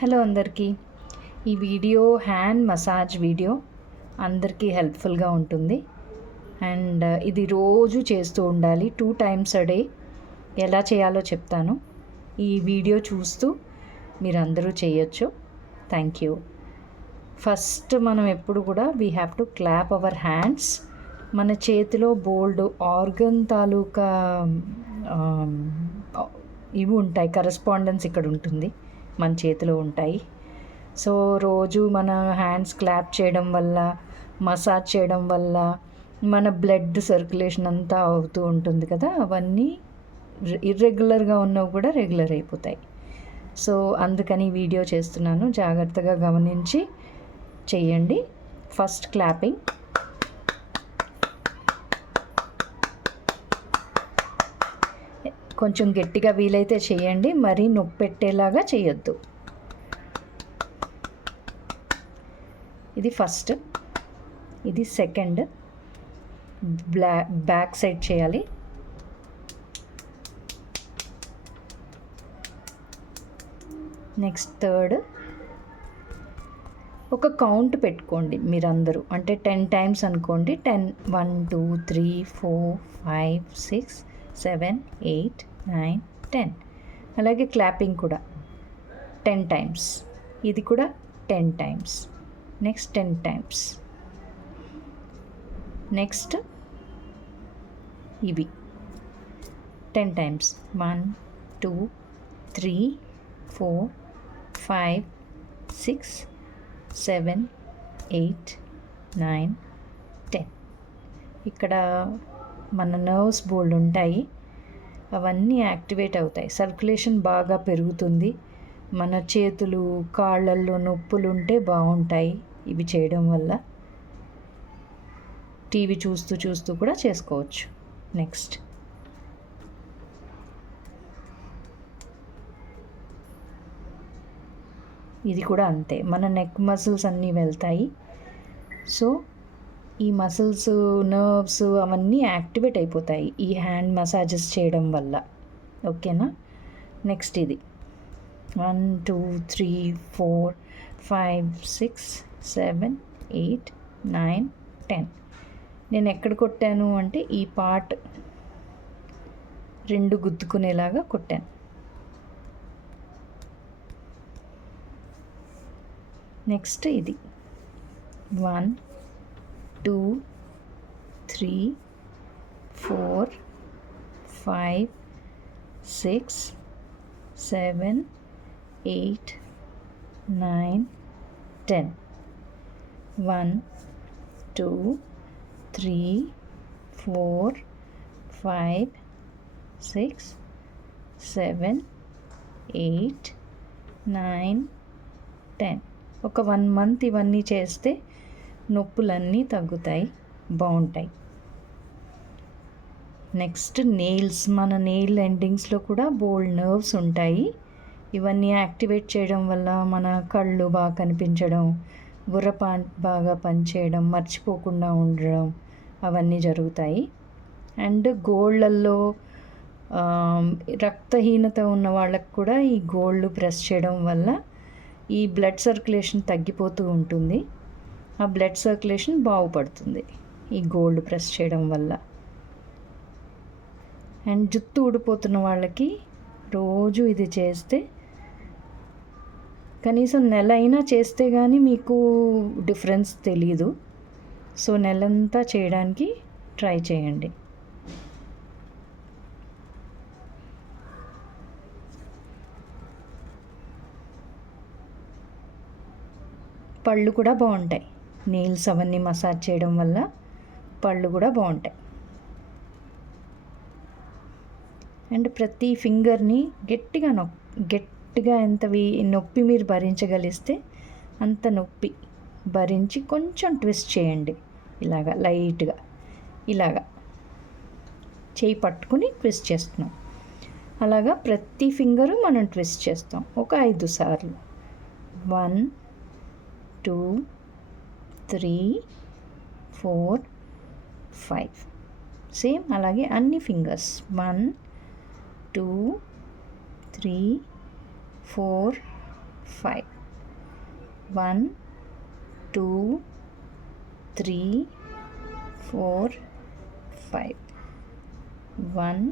Hello అందరికీ. ఈ video hand massage video అందరికీ హెల్ప్ఫుల్గా ఉంటుంది. అండ్ ఇది రోజు చేస్తూ ఉండాలి, 2 times a day. ఎలా చేయాలో చెప్తాను. ఈ వీడియో చూస్తూ మీరందరూ చేయొచ్చు. Thank you. ఫస్ట్ మనం ఎప్పుడు కూడా we have to clap our hands. మన చేతిలో బోల్డ్ ఆర్గన్ తాలూకా ఇవి ఉంటాయి, కరెస్పాండెన్స్ ఇక్కడ ఉంటుంది, మన చేతిలో ఉంటాయి. సో రోజు మన హ్యాండ్స్ క్లాప్ చేయడం వల్ల, మసాజ్ చేయడం వల్ల మన బ్లడ్ సర్క్యులేషన్ అంతా అవుతూ ఉంటుంది కదా, అవన్నీ ఇర్రెగ్యులర్గా ఉన్నవి కూడా రెగ్యులర్ అయిపోతాయి. సో అందుకని వీడియో చేస్తున్నాను, జాగ్రత్తగా గమనించి చెయ్యండి. First clapping. కొంచెం గట్టిగా వీలైతే చేయండి, మరీ నొప్పి పెట్టేలాగా చేయొద్దు. ఇది ఫస్ట్. ఇది సెకండ్. బ్యాక్ సైడ్ చేయాలి. Next third. ఒక కౌంట్ పెట్టుకోండి మీరందరూ, అంటే 10 times అనుకోండి. 1 2 3 4 5 6 7 8 9 10. అలాగే క్లాపింగ్ కూడా 10 times. ఇది కూడా 10 times. Next 10 times. నెక్స్ట్ ఇవి 10 times. 1 2 3 4 5 6 7 8 9 10. ఇక్కడ మన నర్వ్స్ బోల్డ్ ఉంటాయి, అవన్నీ యాక్టివేట్ అవుతాయి, సర్క్యులేషన్ బాగా పెరుగుతుంది. మన చేతులు కాళ్ళల్లో నొప్పులు ఉంటే బాగుంటాయి ఇవి చేయడం వల్ల. టీవీ చూస్తూ చూస్తూ కూడా చేసుకోవచ్చు. నెక్స్ట్ ఇది కూడా అంతే, మన నెక్ మసిల్స్ అన్నీ వెళ్తాయి. సో ఈ మసిల్స్, నర్వ్స్ అవన్నీ యాక్టివేట్ అయిపోతాయి ఈ హ్యాండ్ మసాజెస్ చేయడం వల్ల. ఓకేనా? నెక్స్ట్ ఇది 1 2 3 4 5 6 7 8 9 10. నేను ఎక్కడ కొట్టాను అంటే ఈ పార్ట్ 2 గుద్దుకునేలాగా కొట్టాను. నెక్స్ట్ ఇది 1 2 3 4 5 6 7 8 9 10. 1 2 3 4 5 6 7 8 9 10. ఒక 1 month ఇవన్నీ చేస్తే నొప్పులన్నీ తగ్గుతాయి, బాగుంటాయి. Next nails. మన నెయిల్ ఎండింగ్స్లో కూడా బోల్డ్ నర్వ్స్ ఉంటాయి. ఇవన్నీ యాక్టివేట్ చేయడం వల్ల మన కళ్ళు బాగా కనిపించడం, బుర్ర బాగా పనిచేయడం, మర్చిపోకుండా ఉండడం, అవన్నీ జరుగుతాయి. అండ్ గోళ్ళల్లో రక్తహీనత ఉన్న వాళ్ళకు కూడా ఈ గోళ్ళు ప్రెస్ చేయడం వల్ల ఈ బ్లడ్ సర్క్యులేషన్ తగ్గిపోతూ ఉంటుంది. ఆ బ్లడ్ సర్క్యులేషన్ బాగుపడుతుంది ఈ గోల్డ్ ప్రెస్ చేయడం వల్ల. అండ్ జుట్టు ఊడిపోతున్న వాళ్ళకి రోజు ఇది చేస్తే, కనీసం నెల అయినా చేస్తే కానీ మీకు డిఫరెన్స్ తెలీదు. సో నెలంతా చేయడానికి ట్రై చేయండి. పళ్ళు కూడా బాగుంటాయి, నెయిల్స్ అవన్నీ మసాజ్ చేయడం వల్ల పళ్ళు కూడా బాగుంటాయి. అండ్ ప్రతి ఫింగర్ని గట్టిగా ఎంత నొప్పి మీరు భరించగలిస్తే అంత నొప్పి భరించి కొంచెం ట్విస్ట్ చేయండి. ఇలాగా లైట్గా ఇలాగా చేయి పట్టుకుని ట్విస్ట్ చేస్తున్నాం. అలాగా ప్రతి ఫింగరు మనం ట్విస్ట్ చేస్తాం ఒక 5 సార్లు. 1 2 3 4 5. సేమ్ అలాగే అన్ని ఫింగర్స్ 1 2 3 4 5. 1 2 3 4 5. 1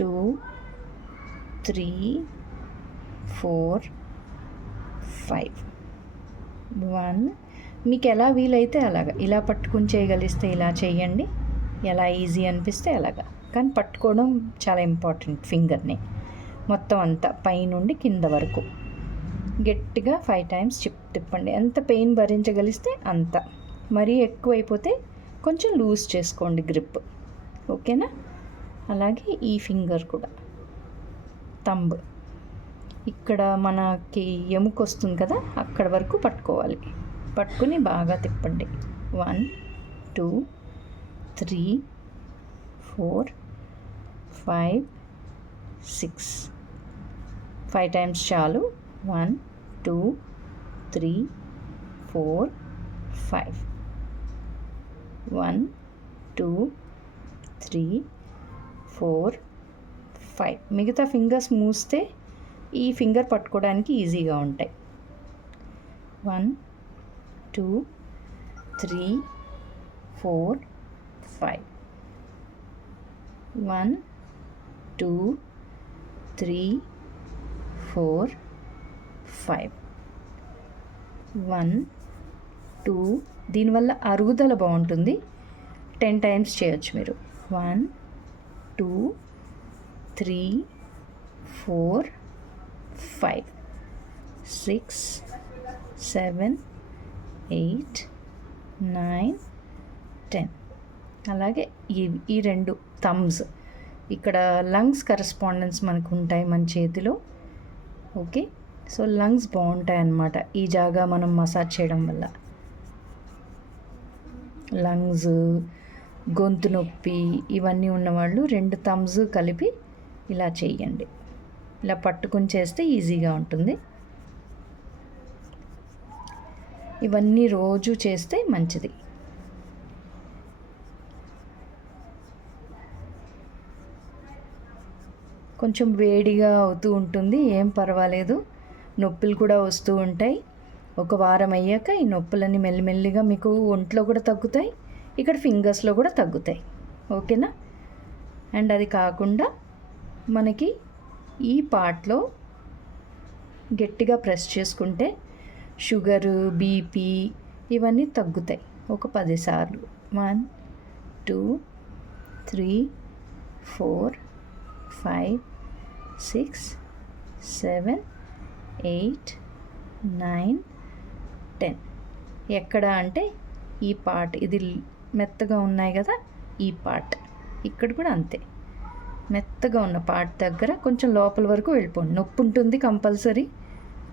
2 3 4 5. 1. మీకు ఎలా వీలైతే అలాగా, ఇలా పట్టుకుని చేయగలిస్తే ఇలా చేయండి, ఎలా ఈజీ అనిపిస్తే అలాగా. కానీ పట్టుకోవడం చాలా ఇంపార్టెంట్. ఫింగర్ని మొత్తం అంతా పైనుండి కింద వరకు గట్టిగా 5 టైమ్స్ తిప్పండి. ఎంత పెయిన్ భరించగలిస్తే అంత. మరీ ఎక్కువైపోతే కొంచెం లూజ్ చేసుకోండి గ్రిప్. ఓకేనా? అలాగే ఈ ఫింగర్ కూడా, థంబ్ ఇక్కడ మనకి ఎముక వస్తుంది కదా, అక్కడ వరకు పట్టుకోవాలి. పట్టుకుని బాగా తిప్పండి. 1 2 3 4 5 6. 5 టైమ్స్ చాలు. 1 2 3 4 5. 1 2 3 4 5. మిగతా ఫింగర్స్ మూస్తే ఈ ఫింగర్ పట్టుకోవడానికి ఈజీగా ఉంటాయి. 1 2 3 4 5. 1 2 3 4 5. 1 2. దీనివల్ల అరుగుదల బాగుంటుంది. 10 టైమ్స్ చేయొచ్చు మీరు. 1 2 3 4 5 6 7 8 9 10. అలాగే ఈ రెండు థమ్స్, ఇక్కడ లంగ్స్ కరెస్పాండెన్స్ మనకు ఉంటాయి మన చేతిలో. ఓకే, సో లంగ్స్ బాగుంటాయి అన్నమాట ఈ జాగా మనం మసాజ్ చేయడం వల్ల. లంగ్స్, గొంతు నొప్పి ఇవన్నీ ఉన్నవాళ్ళు 2 థమ్స్ కలిపి ఇలా చేయండి. ఇలా పట్టుకుని చేస్తే ఈజీగా ఉంటుంది. ఇవన్నీ రోజు చేస్తే మంచిది. కొంచెం వేడిగా అవుతూ ఉంటుంది, ఏం పర్వాలేదు. నొప్పులు కూడా వస్తూ ఉంటాయి. ఒక వారం అయ్యాక ఈ నొప్పులన్నీ మెల్లిమెల్లిగా మీకు ఒంట్లో కూడా తగ్గుతాయి, ఇక్కడ ఫింగర్స్లో కూడా తగ్గుతాయి. ఓకేనా? అండ్ అది కాకుండా మనకి ఈ పార్ట్లో గట్టిగా ప్రెస్ చేసుకుంటే షుగరు, బీపీ ఇవన్నీ తగ్గుతాయి ఒక 10 సార్లు. 1 2 3 4 5 6 7 8 9 10. ఎక్కడ అంటే ఈ పార్ట్, ఇది మెత్తగా ఉన్నాయి కదా, ఈ పార్ట్ ఇక్కడ కూడా అంతే. మెత్తగా ఉన్న పార్ట్ దగ్గర కొంచెం లోపల వరకు వెళ్ళిపోండి. నొప్పి ఉంటుంది కంపల్సరీ,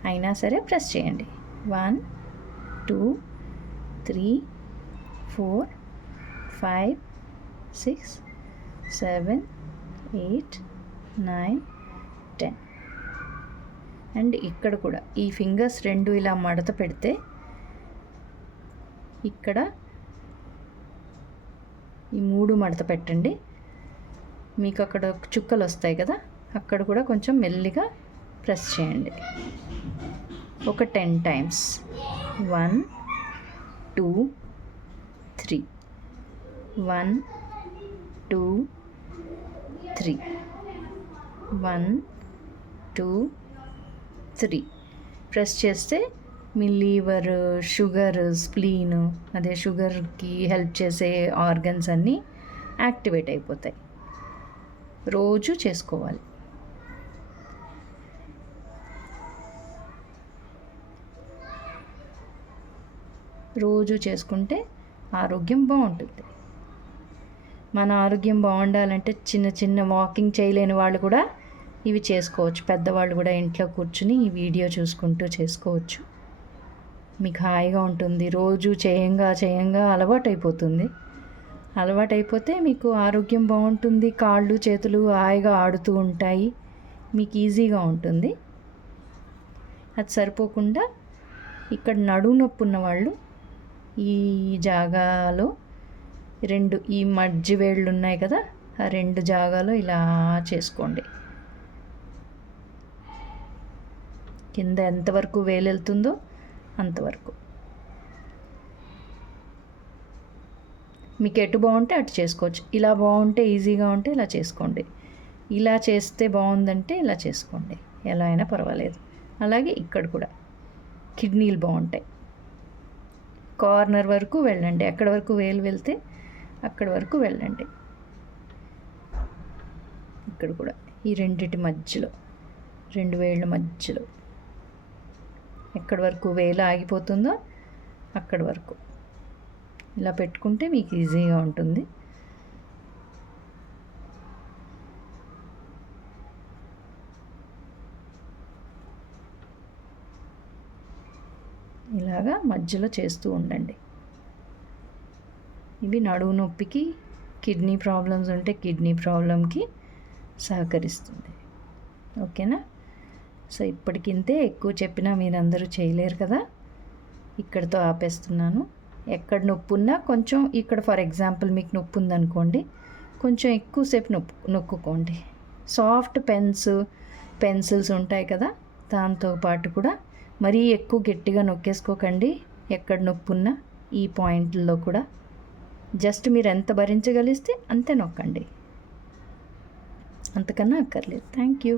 అయినా సరే ప్రెస్ చేయండి. 1 2 3 4 5 6 7 8 9 10. అండ్ ఇక్కడ కూడా ఈ ఫింగర్స్ 2 ఇలా మడత పెడితే ఇక్కడ ఈ 3 మడత పెట్టండి. మీకు అక్కడ చుక్కలు వస్తాయి కదా, అక్కడ కూడా కొంచెం మెల్లిగా ప్రెస్ చేయండి. ఒక 10 టైమ్స్. 1 2 3 1 2 3 1 2 3. ప్రెస్ చేస్తే మీ లీవర్, షుగర్, స్ప్లీన్, అదే షుగర్కి హెల్ప్ చేసే ఆర్గన్స్ అన్నీ యాక్టివేట్ అయిపోతాయి. రోజు చేసుకోవాలి. రోజు చేసుకుంటే ఆరోగ్యం బాగుంటుంది. మన ఆరోగ్యం బాగుండాలంటే చిన్న చిన్న వాకింగ్ చేయలేని వాళ్ళు కూడా ఇవి చేసుకోవచ్చు. పెద్దవాళ్ళు కూడా ఇంట్లో కూర్చుని ఈ వీడియో చూసుకుంటూ చేసుకోవచ్చు. మీకు హాయిగా ఉంటుంది. రోజు చేయంగా అలవాటైపోతుంది. అలవాటైపోతే మీకు ఆరోగ్యం బాగుంటుంది. కాళ్ళు చేతులు హాయిగా ఆడుతూ ఉంటాయి, మీకు ఈజీగా ఉంటుంది. అది సరిపోకుండా ఇక్కడ నడుము నొప్పి ఉన్నవాళ్ళు ఈ జాగాలో 2 ఈ మధ్య వేళ్ళు ఉన్నాయి కదా, ఆ 2 జాగాలో ఇలా చేసుకోండి. కింద ఎంతవరకు వేలు వెళ్తుందో అంతవరకు. మీకు ఎటు బాగుంటే అటు చేసుకోవచ్చు. ఇలా బాగుంటే, ఈజీగా ఉంటే ఇలా చేసుకోండి. ఇలా చేస్తే బాగుందంటే ఇలా చేసుకోండి, ఎలా అయినా పర్వాలేదు. అలాగే ఇక్కడ కూడా కిడ్నీలు బాగుంటాయి. కార్నర్ వరకు వెళ్ళండి, ఎక్కడి వరకు వేలు వెళ్తే అక్కడి వరకు వెళ్ళండి. ఇక్కడ కూడా ఈ రెండిటి మధ్యలో, రెండు వేళ్ళ మధ్యలో ఎక్కడి వరకు వేలు ఆగిపోతుందో అక్కడి వరకు ఇలా పెట్టుకుంటే మీకు ఈజీగా ఉంటుంది. ఇలాగా మధ్యలో చేస్తూ ఉండండి. ఇవి నడుము నొప్పికి, కిడ్నీ ప్రాబ్లమ్స్ ఉంటే కిడ్నీ ప్రాబ్లంకి సహకరిస్తుంది. ఓకేనా? సో ఇప్పటికింతే, ఎక్కువ చెప్పినా మీరందరూ చేయలేరు కదా, ఇక్కడితో ఆపేస్తున్నాను. ఎక్కడ నొప్పి ఉన్నా కొంచెం, ఇక్కడ ఫర్ ఎగ్జాంపుల్ మీకు నొప్పి ఉందనుకోండి, కొంచెం ఎక్కువసేపు నొక్కుకోండి. సాఫ్ట్ పెన్సిల్స్ ఉంటాయి కదా, దాంతోపాటు కూడా మరీ ఎక్కువ గట్టిగా నొక్కేసుకోకండి. ఎక్కడ నొప్పి ఉన్నా ఈ పాయింట్లో కూడా జస్ట్ మీరు ఎంత భరించగలిస్తే అంతే నొక్కండి, అంతకన్నా అక్కర్లేదు. Thank you.